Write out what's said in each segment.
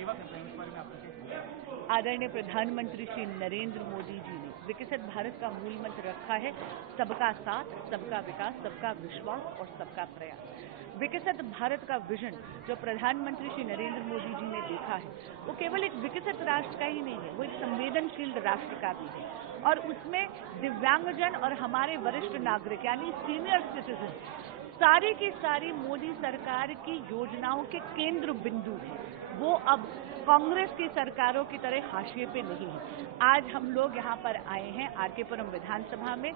सेवा कर रहे हैं, इस बारे में आपका क्या? आदरणीय प्रधानमंत्री श्री नरेंद्र मोदी जी ने विकसित भारत का मूल मंत्र रखा है, सबका साथ, सबका विकास, सबका विश्वास और सबका प्रयास। विकसित भारत का विजन जो प्रधानमंत्री श्री नरेंद्र मोदी जी ने देखा है, वो केवल एक विकसित राष्ट्र का ही नहीं है, वो एक संवेदनशील राष्ट्र का भी है। और उसमें दिव्यांगजन और हमारे वरिष्ठ नागरिक यानी सीनियर सिटीजन सारी की सारी मोदी सरकार की योजनाओं के केंद्र बिंदु हैं। वो अब कांग्रेस की सरकारों की तरह हाशिए पे नहीं है। आज हम लोग यहाँ पर आए हैं आरके पुरम विधानसभा में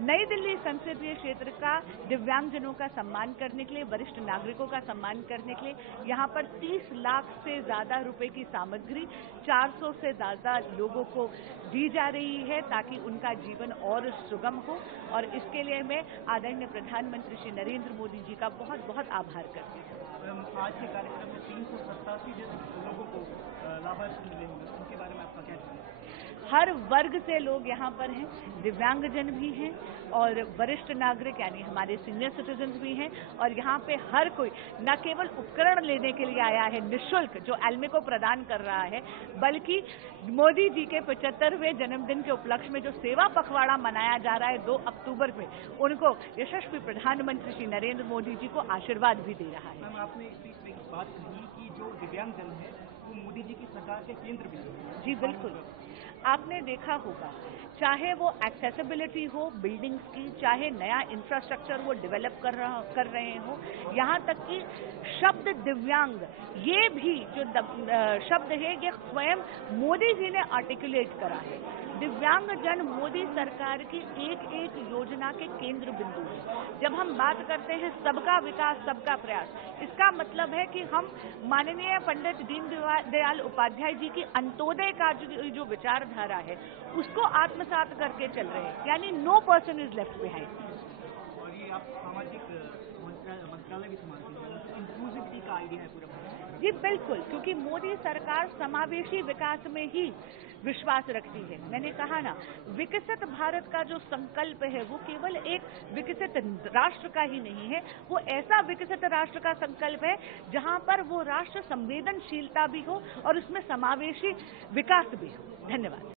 नई दिल्ली संसदीय क्षेत्र का दिव्यांगजनों का सम्मान करने के लिए, वरिष्ठ नागरिकों का सम्मान करने के लिए यहाँ पर 30 लाख से ज्यादा रुपए की सामग्री 400 से ज्यादा लोगों को दी जा रही है ताकि उनका जीवन और सुगम हो। और इसके लिए मैं आदरणीय प्रधानमंत्री श्री नरेंद्र मोदी जी का बहुत बहुत आभार करती हूँ। आज के कार्यक्रम में 387 लोगों को लाभार्थी मिले होंगे, उनके बारे में आपका क्या कहना है? हर वर्ग से लोग यहाँ पर हैं, दिव्यांगजन भी हैं और वरिष्ठ नागरिक यानी हमारे सीनियर सिटीजन भी हैं। और यहाँ पे हर कोई न केवल उपकरण लेने के लिए आया है निःशुल्क जो एल्मेको प्रदान कर रहा है, बल्कि मोदी जी के 75वें जन्मदिन के उपलक्ष्य में जो सेवा पखवाड़ा मनाया जा रहा है 2 अक्टूबर में, उनको यशस्वी प्रधानमंत्री श्री नरेंद्र मोदी जी को आशीर्वाद भी दे रहा है। मैम, आपने इस बीच में एक बात कही कि जो दिव्यांगजन है वो मोदी जी की सरकार के केंद्र बिंदु है। जी बिल्कुल, आपने देखा होगा चाहे वो एक्सेसिबिलिटी हो बिल्डिंग्स की, चाहे नया इंफ्रास्ट्रक्चर वो डेवलप कर रहे हो, यहाँ तक कि शब्द दिव्यांग ये भी जो शब्द है ये स्वयं मोदी जी ने आर्टिकुलेट करा है। दिव्यांगजन मोदी सरकार की एक एक योजना के केंद्र बिंदु है। जब हम बात करते हैं सबका विकास सबका प्रयास, इसका मतलब है कि हम माननीय पंडित दीनदयाल उपाध्याय जी की अंत्योदय का जो विचारधारा है उसको आत्मसात करके चल रहे हैं, यानी no person is left behind. और ये आप सामाजिक मंत्रालय भी संभालते हैं, इंक्लूसिविटी का आइडिया है पूरा। जी बिल्कुल, क्योंकि मोदी सरकार समावेशी विकास में ही विश्वास रखती है। मैंने कहा ना, विकसित भारत का जो संकल्प है वो केवल एक विकसित राष्ट्र का ही नहीं है, वो ऐसा विकसित राष्ट्र का संकल्प है जहां पर वो राष्ट्र संवेदनशीलता भी हो और उसमें समावेशी विकास भी हो। धन्यवाद।